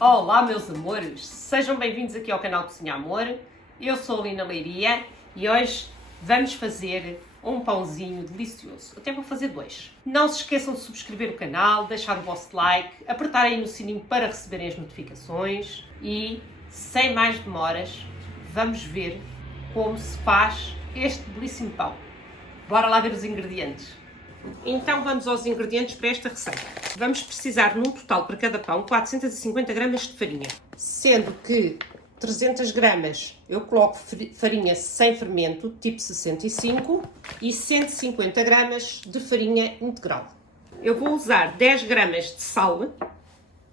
Olá meus amores, sejam bem-vindos aqui ao canal Cozinha Amor. Eu sou a Lina Leiria e hoje vamos fazer um pãozinho delicioso. Até vou fazer dois. Não se esqueçam de subscrever o canal, deixar o vosso like, apertarem no sininho para receberem as notificações e, sem mais demoras, vamos ver como se faz este belíssimo pão. Bora lá ver os ingredientes. Então vamos aos ingredientes para esta receita. Vamos precisar num total para cada pão 450 gramas de farinha, sendo que 300 gramas eu coloco farinha sem fermento, tipo 65, e 150 gramas de farinha integral. Eu vou usar 10 gramas de sal,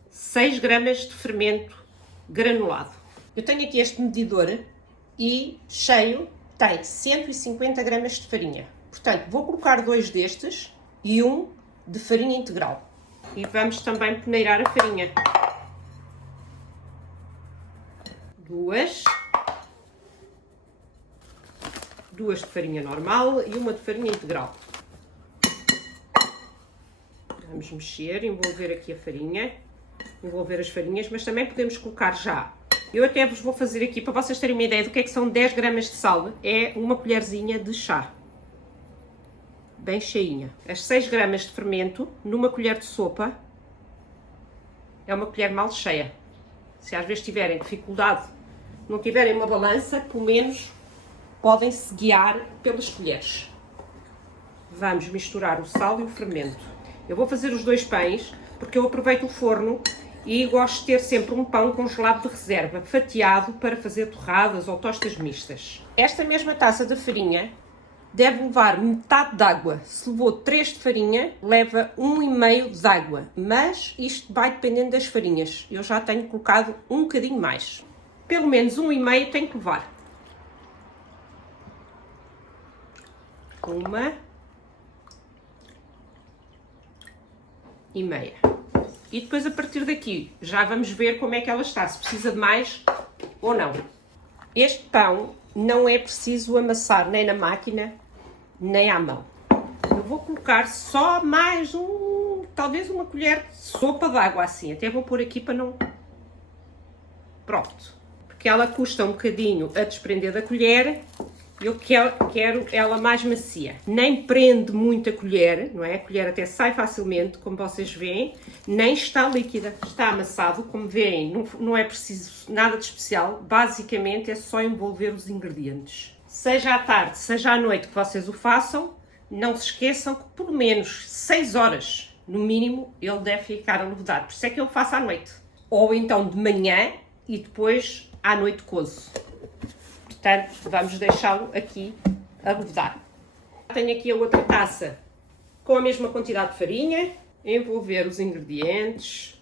6 gramas de fermento granulado. Eu tenho aqui este medidor e cheio tem 150 gramas de farinha. Portanto, vou colocar dois destes e um de farinha integral. E vamos também peneirar a farinha. Duas de farinha normal e uma de farinha integral. Vamos mexer, envolver aqui a farinha, envolver as farinhas, mas também podemos colocar já. Eu até vos vou fazer aqui, para vocês terem uma ideia do que é que são 10 gramas de sal, é uma colherzinha de chá. Bem cheinha. As 6 gramas de fermento, numa colher de sopa, é uma colher mal cheia. Se às vezes tiverem dificuldade, não tiverem uma balança, pelo menos podem-se guiar pelas colheres. Vamos misturar o sal e o fermento. Eu vou fazer os dois pães, porque eu aproveito o forno e gosto de ter sempre um pão congelado de reserva, fatiado para fazer torradas ou tostas mistas. Esta mesma taça de farinha deve levar metade de água. Se levou 3 de farinha, leva 1,5 de água. Mas isto vai dependendo das farinhas. Eu já tenho colocado um bocadinho mais. Pelo menos 1,5 tem que levar. Uma e meia. E depois a partir daqui já vamos ver como é que ela está. Se precisa de mais ou não. Este pão não é preciso amassar nem na máquina, nem à mão. Eu vou colocar só mais talvez uma colher de sopa de água assim. Até vou pôr aqui para não... Pronto. Porque ela custa um bocadinho a desprender da colher. Eu quero ela mais macia. Nem prende muito a colher, não é? A colher até sai facilmente, como vocês veem. Nem está líquida. Está amassado, como veem. Não é preciso nada de especial. Basicamente é só envolver os ingredientes. Seja à tarde, seja à noite que vocês o façam, não se esqueçam que por menos 6 horas, no mínimo, ele deve ficar a levedar. Por isso é que eu faço à noite. Ou então de manhã e depois à noite cozo. Portanto, vamos deixá-lo aqui a levedar. Tenho aqui a outra taça com a mesma quantidade de farinha, envolver os ingredientes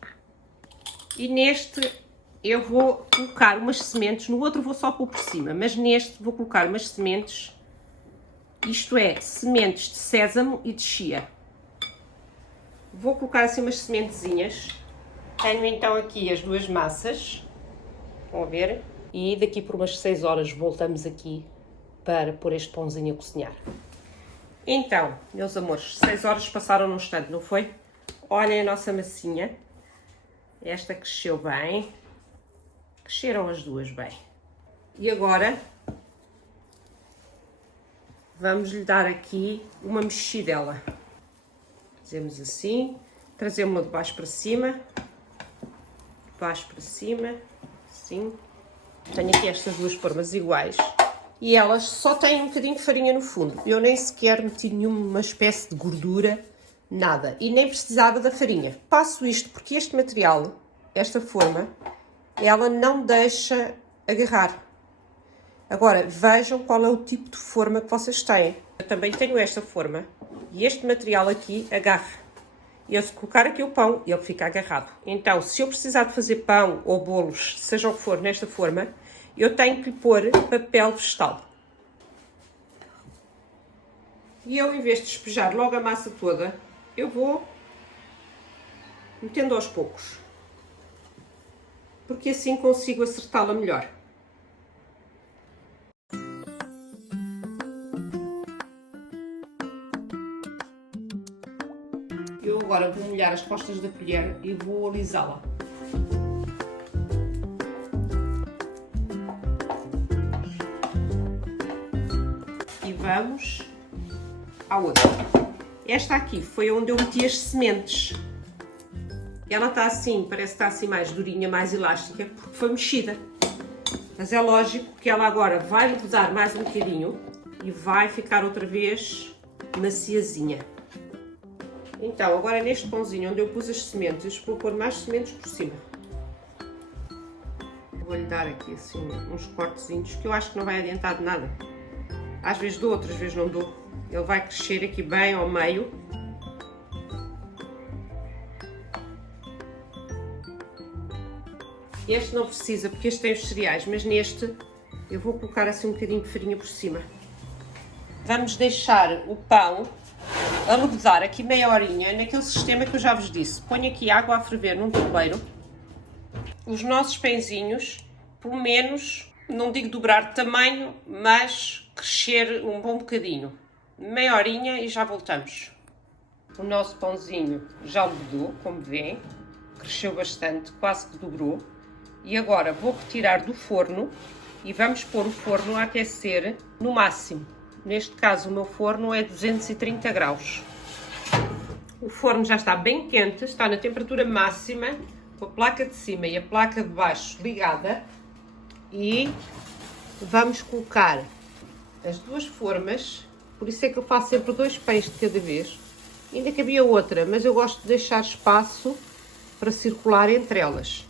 e neste eu vou colocar umas sementes, no outro vou só pôr por cima, mas neste vou colocar umas sementes, isto é, sementes de sésamo e de chia. Vou colocar assim umas sementezinhas. Tenho então aqui as duas massas, vão ver, e daqui por umas 6 horas voltamos aqui para pôr este pãozinho a cozinhar. Então, meus amores, 6 horas passaram num instante, não foi? Olhem a nossa massinha, esta cresceu bem. Cresceram as duas bem. E agora vamos lhe dar aqui uma mexidela. Fazemos assim, trazemos-la de baixo para cima, assim. Tenho aqui estas duas formas iguais e elas só têm um bocadinho de farinha no fundo. Eu nem sequer meti nenhuma espécie de gordura, nada. E nem precisava da farinha. Faço isto porque este material, esta forma, ela não deixa agarrar. Agora, vejam qual é o tipo de forma que vocês têm. Eu também tenho esta forma e este material aqui agarra. E eu, se colocar aqui o pão, ele fica agarrado. Então, se eu precisar de fazer pão ou bolos, seja o que for, nesta forma, eu tenho que lhe pôr papel vegetal. E eu, em vez de despejar logo a massa toda, eu vou metendo aos poucos. Porque assim consigo acertá-la melhor. Eu agora vou molhar as costas da colher e vou alisá-la. vamos à outra. Esta aqui foi onde eu meti as sementes. Ela está assim, parece que está assim mais durinha, mais elástica, porque foi mexida. Mas é lógico que ela agora vai levedar mais um bocadinho e vai ficar outra vez maciazinha. Então, agora neste pãozinho onde eu pus as sementes, vou pôr mais sementes por cima. Vou-lhe dar aqui assim uns cortezinhos que eu acho que não vai adiantar de nada. Às vezes dou, outras vezes não dou. Ele vai crescer aqui bem ao meio. Este não precisa porque este tem os cereais, mas neste eu vou colocar assim um bocadinho de farinha por cima. Vamos deixar o pão a levedar aqui meia horinha naquele sistema que eu já vos disse. Ponho aqui água a ferver num tabuleiro. Os nossos pãezinhos, pelo menos, não digo dobrar de tamanho, mas crescer um bom bocadinho. Meia horinha e já voltamos. O nosso pãozinho já levedou, como vêem, cresceu bastante, quase que dobrou. E agora vou retirar do forno e vamos pôr o forno a aquecer no máximo. Neste caso o meu forno é 230 graus. O forno já está bem quente, está na temperatura máxima, com a placa de cima e a placa de baixo ligada. E vamos colocar as duas formas, por isso é que eu faço sempre 2 pães de cada vez. Ainda cabia outra, mas eu gosto de deixar espaço para circular entre elas.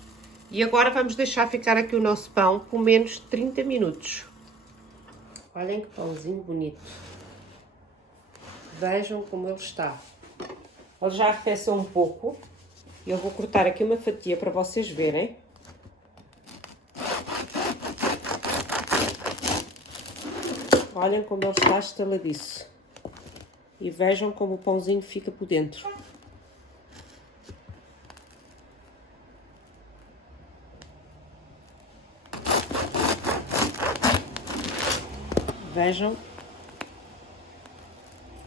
E agora vamos deixar ficar aqui o nosso pão por menos de 30 minutos. Olhem que pãozinho bonito. Vejam como ele está. Ele já arrefeceu um pouco. Eu vou cortar aqui uma fatia para vocês verem. Olhem como ele está estaladiço. E vejam como o pãozinho fica por dentro. Vejam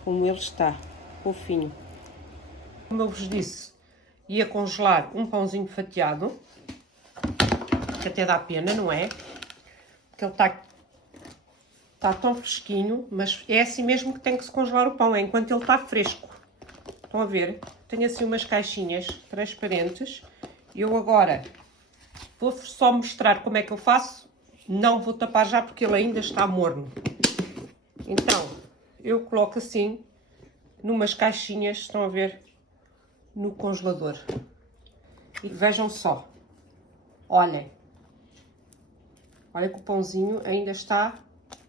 como ele está, fofinho. Como eu vos disse, ia congelar um pãozinho fatiado, que até dá pena, não é? Porque ele está tão fresquinho, mas é assim mesmo que tem que se congelar o pão, é enquanto ele está fresco. Estão a ver? Tenho assim umas caixinhas transparentes. Eu agora vou só mostrar como é que eu faço. Não vou tapar já porque ele ainda está morno. Então, eu coloco assim, numas caixinhas, estão a ver, no congelador. E vejam só, olhem. Olhem que o pãozinho ainda está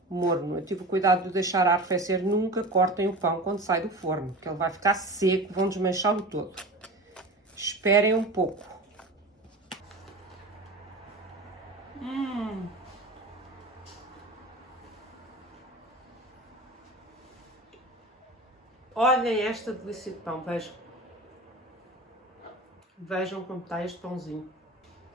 morno. Eu tive o cuidado de deixar a arrefecer, nunca cortem o pão quando sai do forno, porque ele vai ficar seco, vão desmanchá-lo todo. Esperem um pouco. Olhem esta delícia de pão, vejam. Vejam como está este pãozinho.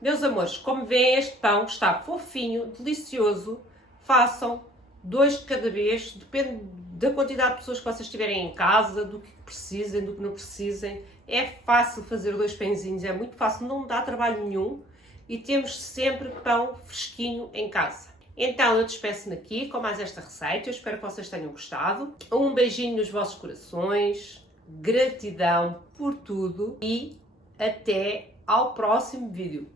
Meus amores, como veem, este pão está fofinho, delicioso. Façam 2 de cada vez, depende da quantidade de pessoas que vocês tiverem em casa, do que precisem, do que não precisem. É fácil fazer 2 pãezinhos, é muito fácil, não dá trabalho nenhum. E temos sempre pão fresquinho em casa. Então eu despeço-me aqui com mais esta receita, eu espero que vocês tenham gostado. Um beijinho nos vossos corações, gratidão por tudo e até ao próximo vídeo.